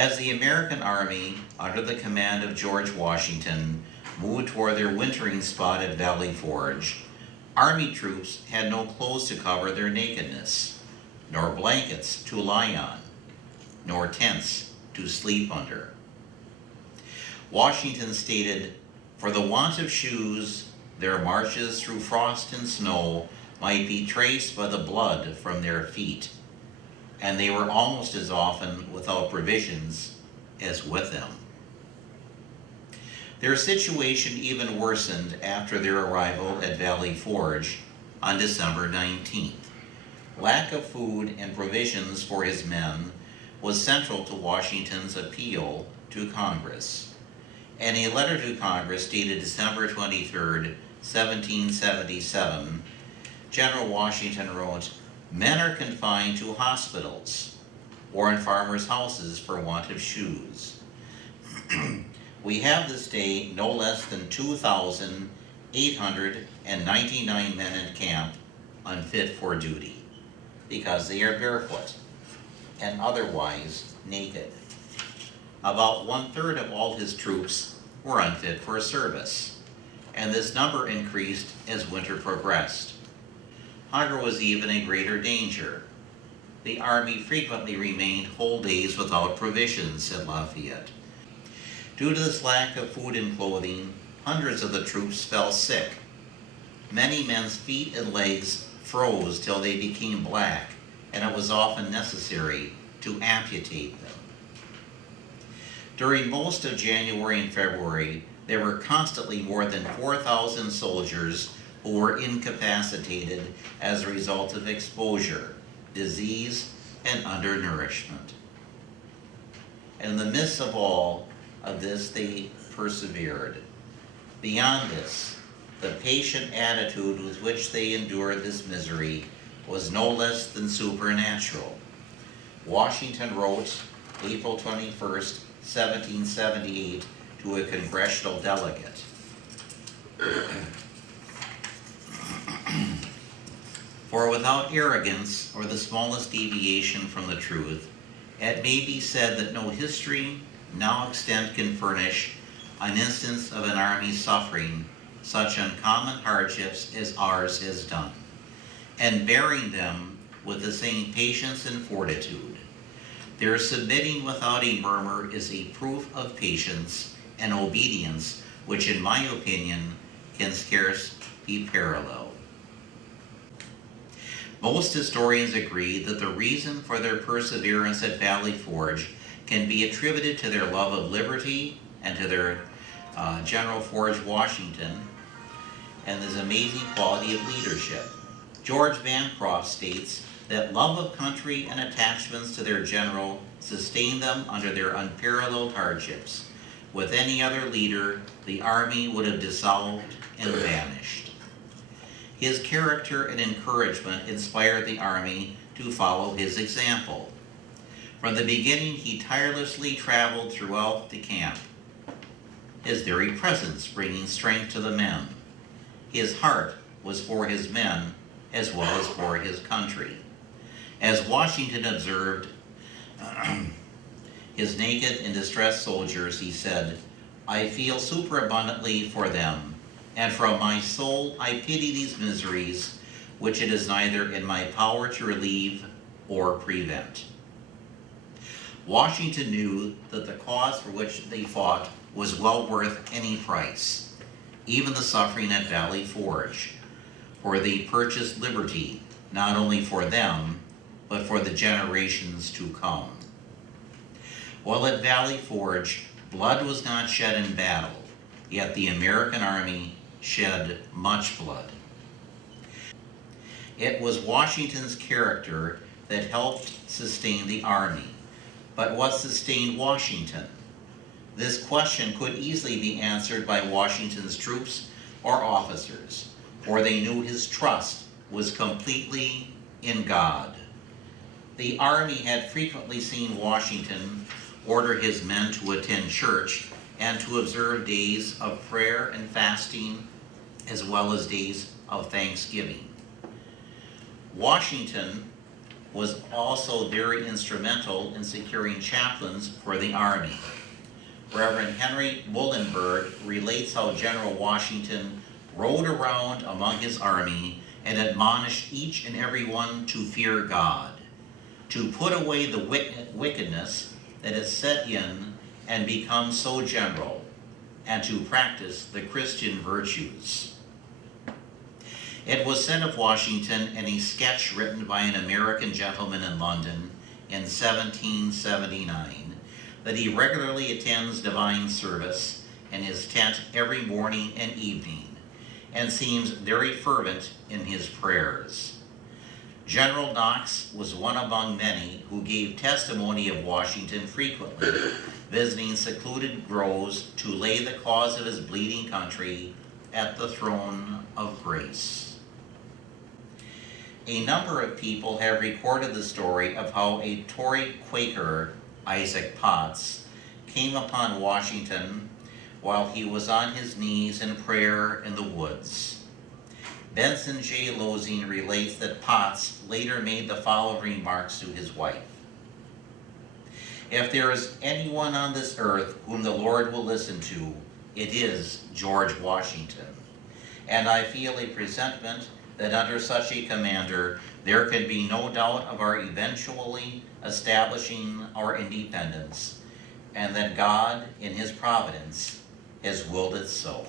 As the American Army, under the command of George Washington, moved toward their wintering spot at Valley Forge, Army troops had no clothes to cover their nakedness, nor blankets to lie on, nor tents to sleep under. Washington stated, "For the want of shoes, their marches through frost and snow might be traced by the blood from their feet, and they were almost as often without provisions as with them." Their situation even worsened after their arrival at Valley Forge on December 19th. Lack of food and provisions for his men was central to Washington's appeal to Congress. In a letter to Congress dated December 23, 1777, General Washington wrote, "Men are confined to hospitals or in farmers' houses for want of shoes. We have this day no less than 2,899 men in camp unfit for duty, because they are barefoot and otherwise naked." About 1/3 of all his troops were unfit for service, and this number increased as winter progressed. Hunger was even a greater danger. "The army frequently remained whole days without provisions," said Lafayette. Due to this lack of food and clothing, hundreds of the troops fell sick. Many men's feet and legs froze till they became black, and it was often necessary to amputate them. During most of January and February, there were constantly more than 4,000 soldiers who were incapacitated as a result of exposure, disease, and undernourishment. And in the midst of all of this, they persevered. Beyond this, the patient attitude with which they endured this misery was no less than supernatural. Washington wrote, April 21st, 1778, to a congressional delegate, "For without arrogance or the smallest deviation from the truth, it may be said that no history now extant can furnish an instance of an army suffering such uncommon hardships as ours has done, and bearing them with the same patience and fortitude. Their submitting without a murmur is a proof of patience and obedience which, in my opinion, can scarce be paralleled." Most historians agree that the reason for their perseverance at Valley Forge can be attributed to their love of liberty and to their General Forge Washington and his amazing quality of leadership. George Bancroft states that love of country and attachments to their general sustained them under their unparalleled hardships. With any other leader, the army would have dissolved and vanished. His character and encouragement inspired the army to follow his example. From the beginning, he tirelessly traveled throughout the camp, his very presence bringing strength to the men. His heart was for his men as well as for his country. As Washington observed his naked and distressed soldiers, he said, "I feel superabundantly for them, and from my soul I pity these miseries which it is neither in my power to relieve or prevent." Washington knew that the cause for which they fought was well worth any price, even the suffering at Valley Forge, for they purchased liberty not only for them, but for the generations to come. While at Valley Forge, blood was not shed in battle, yet the American army shed much blood. It was Washington's character that helped sustain the army. But what sustained Washington? This question could easily be answered by Washington's troops or officers, for they knew his trust was completely in God. The army had frequently seen Washington order his men to attend church and to observe days of prayer and fasting, as well as days of thanksgiving. Washington was also very instrumental in securing chaplains for the Army. Reverend Henry Muhlenberg relates how General Washington rode around among his army and admonished each and every one to fear God, to put away the wickedness that has set in and become so general, and to practice the Christian virtues. It was said of Washington in a sketch written by an American gentleman in London in 1779 that he regularly attends divine service in his tent every morning and evening, and seems very fervent in his prayers. General Knox was one among many who gave testimony of Washington frequently, visiting secluded groves to lay the cause of his bleeding country at the throne of grace. A number of people have recorded the story of how a Tory Quaker, Isaac Potts, came upon Washington while he was on his knees in prayer in the woods. Benson J. Losing relates that Potts later made the following remarks to his wife. "If there is anyone on this earth whom the Lord will listen to, it is George Washington. And I feel a presentiment that under such a commander, there can be no doubt of our eventually establishing our independence, and that God, in his providence, has willed it so."